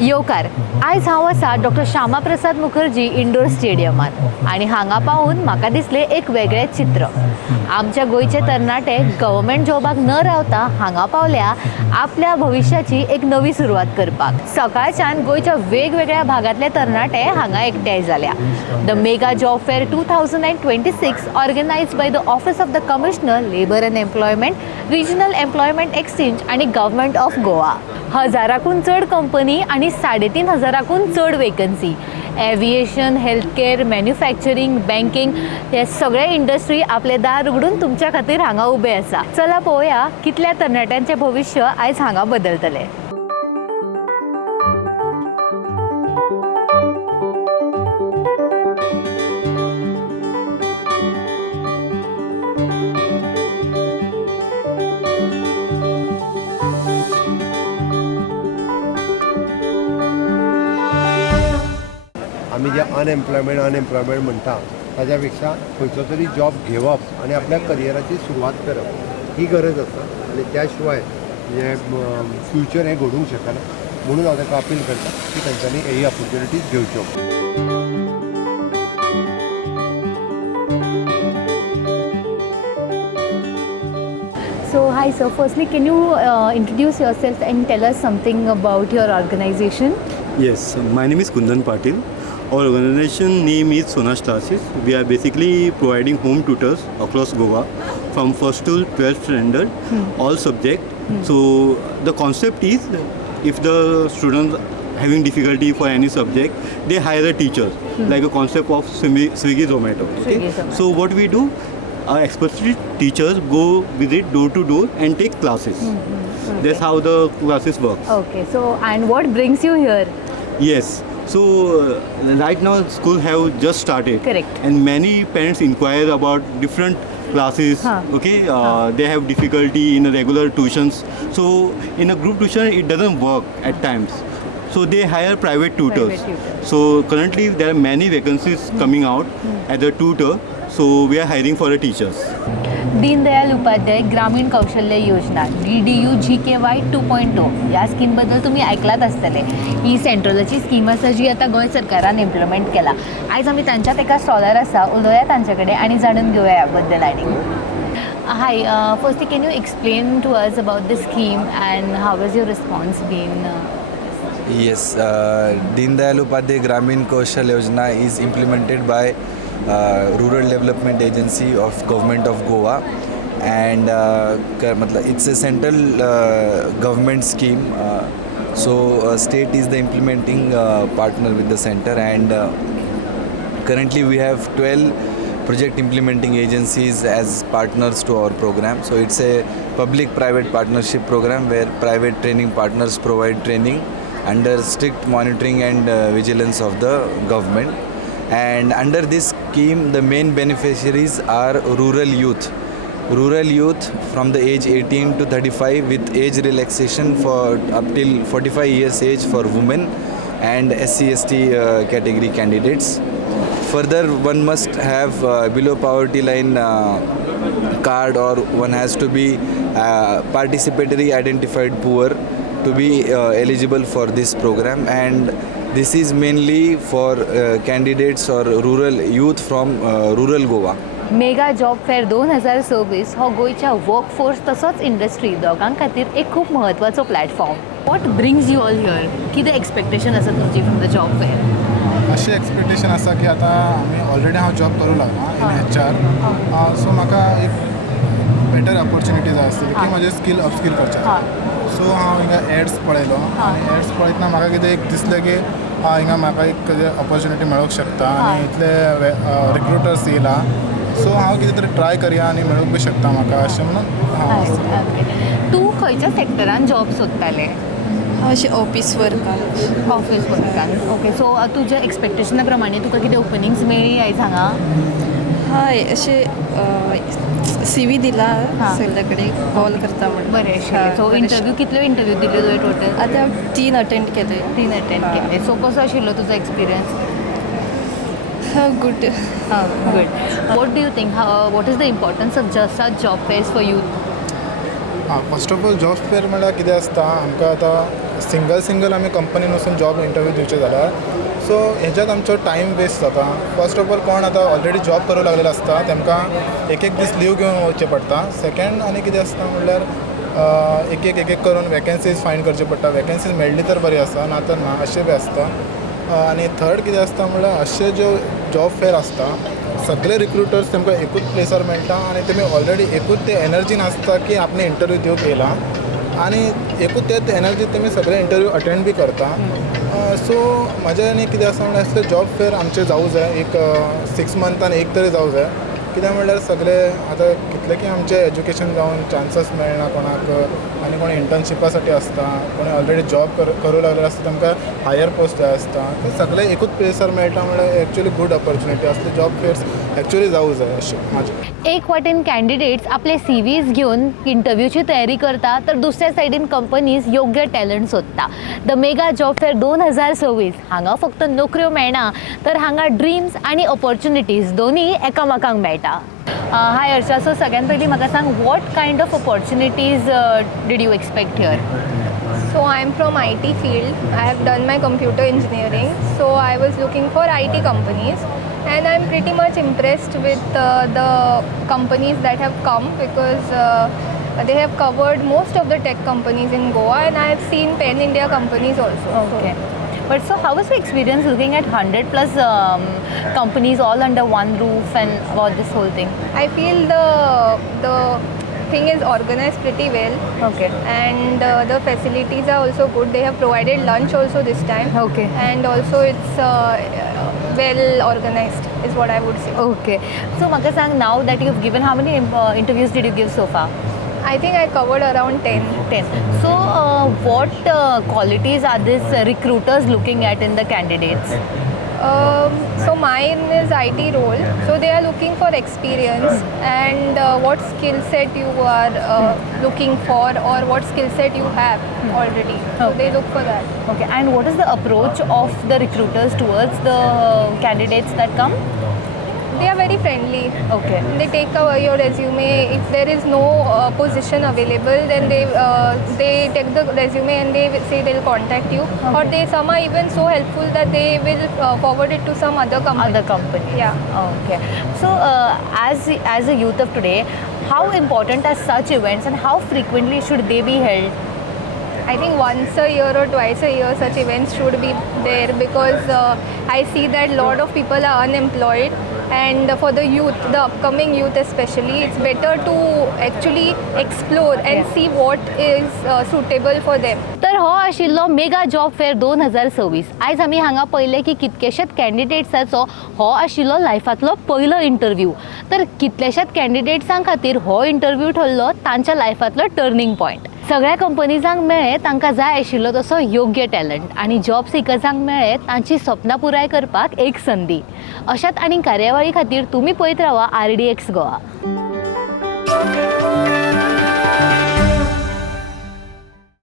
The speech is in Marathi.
येवकार आयज हांव आसा डॉक्टर श्यामा प्रसाद मुखर्जी इंडोर स्टेडियमात आनी हांगा पावून म्हाका दिसलें एक वेगळें चित्र. आमच्या गोंयचे तरणाटे गव्हर्मेंट जॉबाक न रावता हांगा पावल्या आपल्या भविश्याची एक नवी सुरवात करपाक. सकाळच्यान गोंयच्या वेगवेगळ्या भागांतले तरणाटे हांगा एकठांय जाल्या. The mega job fair 2026 organised by the office of the commissioner labour and employment, regional employment exchange आनी गव्हर्मेंट ऑफ गोवा. हजाराकून चड कंपनी आनी 3,500 चड vacancy. Aviation, health care, manufacturing, banking हे सगळे इंडस्ट्री आपले दार उगडून तुमच्या खातीर हांगा उबे आसा. चला पळोवया कितल्या तरणाट्यांचें भविश्य आयज हांगा बदलतलें. आम्ही जे अनएम्प्लॉयमेंट म्हणटा ताज्या खंयचो तरी जॉब घेवप आनी आपल्या करियराची सुरवात करप ही गरज आसा. आनी त्या शिवाय जे फ्युचर हें घडूंक शकना. म्हणून हांव ताका अपील करता की तांच्यांनी ही opportunities घेवच्यो. So hi sir, firstly can you introduce yourself and tell us something about your organization? Yes, my name is Kundan Patil. Our organization name is Sona's Classes. We are basically providing home tutors across Goa from 1st to 12th standard, all subject. So the concept is if the students having difficulty for any subject, they hire a teacher, like a concept of Swiggy Zomato. Okay? So what we do, our experienced teachers go visit door to door and take classes. That's how the classes work. Okay, so and what brings you here? Yes. So right now school have just started. Correct. And many parents inquire about different classes. Okay. They have difficulty in a regular tuitions. So in a group tuition it doesn't work at times. So they hire private tutors. So currently there are many vacancies coming out as a tutor. So we are hiring for the teachers. Deendayal Upadhyaya Grameen Kaushalya योजना DDU-GKY 2.0 ह्या स्कीमबद्दल तुम्ही ऐकलात आसतले. ही सेंट्रलाची स्कीम आसा जी आता गोंय सरकारान इम्प्लिमेंट केला. आयज आमी तांच्यात एका स्टॉलार आसा, उलोवया तांचे कडेन आनी जाणून घेवया ह्या बद्दल. Hi, firstly can you explain to us about the scheme and how is your response been? Yes, Deen Upadhyay Gramin Kaushal Yojana is implemented by Rural Development Agency of Government of Goa, and it's a central government scheme. So state is the implementing partner with the center, and currently we have 12 project implementing agencies as partners to our program. So it's a public-private partnership program where private training partners provide training under strict monitoring and vigilance of the government. And under this scheme, the main beneficiaries are rural youth. Rural youth from the age 18 to 35 with age relaxation for up till 45 years age for women and SC/ST category candidates. Further, one must have below poverty line card, or one has to be participatory identified poor to be eligible for this program. And this is mainly for candidates or rural youth from rural Goa. Mega job fair 2026 हो गोयच्या वर्कफोर्स तसोच इंडस्ट्री दोगां खातीर एक खूब म्हत्वाचो platform. What brings you all here? कितें एक्सपेक्टेशन आसा तुमची फ्रॉम द जॉब फेअर? अशी एक्सपेक्टेशन आसा की आतां आमी ऑलरेडी हांव जॉब करूं लागला इन HR. सो म्हाका एक बेटर ऑपॉर्च्युनिटी जाय आसतली की म्हाजें स्कील अपस्कील करचें. सो हांव हिंगा एड्स पळयलो आनी एड्स पळयतना म्हाका कितें एक दिसलें की हिंगा म्हाका एक कितें ऑपॉर्च्युनिटी मेळूंक शकता आनी इतले रिक्रुटर्स येयला. सो हांव कितें तरी ट्राय करया आनी मेळूंक बी शकता म्हाका अशें म्हणून हांव. तूं खंयच्या सेक्टरान जॉब सोदतालें? अशें ऑफिस वर्कान. ऑफिस वर्कान. ओके, सो तुज्या एक्सपेक्टेशना प्रमाणे तुका कितें ओपनिंग्स मेळ्ळी आयज हांगा? हय, अशें CV दिला सगळे कडेन कॉल करता म्हणून. बरें. सो कितल्यो इंटरव्यू दिल्यो तुवें टोटल? आतां 3 अटेंड केले. 3 अटेंड केले. सो कसो आशिल्लो तुजो experience? Good. Good. What do you think, what is the importance of just job fares for youth? First of all job fair म्हळ्यार कितें आसता, आमकां आतां सिंगल आमी कंपनीन वचून जॉब इंटरव्यू दिवचे जाल्यार सो हेच्यात आमचो टायम वेस्ट जाता. फर्स्ट ऑफ ऑल कोण आतां ऑलरेडी जॉब करूंक लागलेलो आसता तेमकां एक दीस लीव घेवन वचचें पडटा. सेकेंड आनी कितें आसता म्हणल्यार एक करून वॅकन्सीज फायंड करचे पडटा. वॅकन्सीज मेळ्ळी तर बरी आसा ना तर ना अशें बी आसता. आनी थर्ड कितें आसता म्हणल्यार अशे ज्यो जॉब फेर आसता सगळे रिक्रुटर्स तेमकां एकूच प्लेसार मेळटा आनी तेमी ऑलरेडी एकूच ते एनर्जीन आसता की आपणे इंटरव्यू दिवंक येयला आनी एकूच ते एनर्जीन तेमी सगळे इंटरव्यू अटेंड बी करता. सो म्हाज्या आनी कितें आसा म्हणल्यार असले जॉब फेर आमचे जावूं जाय एक 6 मंथान एक तरी जावं जाय. कित्याक म्हणल्यार सगळे आतां कितले की आमचे एज्युकेशन जावन चान्सस मेळना कोणाक आनी कोण इंटर्नशिपा साठी आसता कोणी ऑलरेडी जॉब करूं लागलेलो आसता तेमकां हायर पोस्ट जाय आसता ते सगळे एकूच प्लेसार मेळटा म्हणल्यार एक्चुअली गूड ऑपॉर्च्युनिटी असले जॉब फेर्स एक्चुअली जावं जाय अशें म्हाजें. एक वाटेन कॅन्डिडेट्स आपले CVs घेऊन इंटरव्यूची तयारी करता तर दुसऱ्या सायडीन कंपनीज योग्य टॅलंट सोदता. द मेगा जॉब फेअर 2026 हांगा फक्त नोकऱ्यो मेळना तर हांगा ड्रीम्स आणि ऑपॉर्च्युनिटीज दोन्ही एकामेकांक मेळटा. हाय हर्षा, सो सगळ्यात पयलीं म्हाका सांग what kind of opportunities did you expect here? So I'm from IT field. I have done my computer engineering. So I was looking for IT companies, and I'm pretty much impressed with the companies that have come because they have covered most of the tech companies in Goa, and I have seen Pen India companies also. Okay. But so how was the experience looking at 100+ companies all under one roof and about this whole thing? I feel the thing is organized pretty well. Okay. And the facilities are also good. They have provided lunch also this time. Okay. And also it's well organized is what I would say. Okay. So Maka sang, now that you've given, how many interviews did you give so far? I think I covered around 10. 10. So what qualities are these recruiters looking at in the candidates? So mine is IT role. So they are looking for experience and what skill set you are looking for or what skill set you have already. So they look for that. Okay. And what is the approach of the recruiters towards the candidates that come? They are very friendly. Okay. They take your resume. If there is no position available, then they take the resume and they say they'll contact you. Okay. Or some are even so helpful that they will forward it to some other company. Other company. Yeah. Okay. So as a youth of today, how important are such events and how frequently should they be held? I think once a year or twice a year such events should be there because I see that lot of people are unemployed, and for the youth, the upcoming youth especially, it's better to actually explore and see what is suitable for them. तर हो आशिल्लो मेगा जॉब फेअर 2026. आयज आमी हांगा पळयलें की कितकेशेच कॅन्डिडेट्साचो हो आशिल्लो लायफांतलो पयलो इंटरव्यू. तर कितलेशेच कॅन्डिडेट्सां खातीर हो इंटरव्यू ठरलो तांच्या लायफांतलो टर्निंग पॉयंट. सगळ्या कंपनीजांक मेळ्ळें तांकां जाय आशिल्लो तसो योग्य टॅलंट आनी जॉब सिकर्सांक मेळ्ळें तांची सपनां पुराय करपाक एक संदी. अशात आनी कार्यावळी खातीर तुमी पळयत रावा RDX गोवा.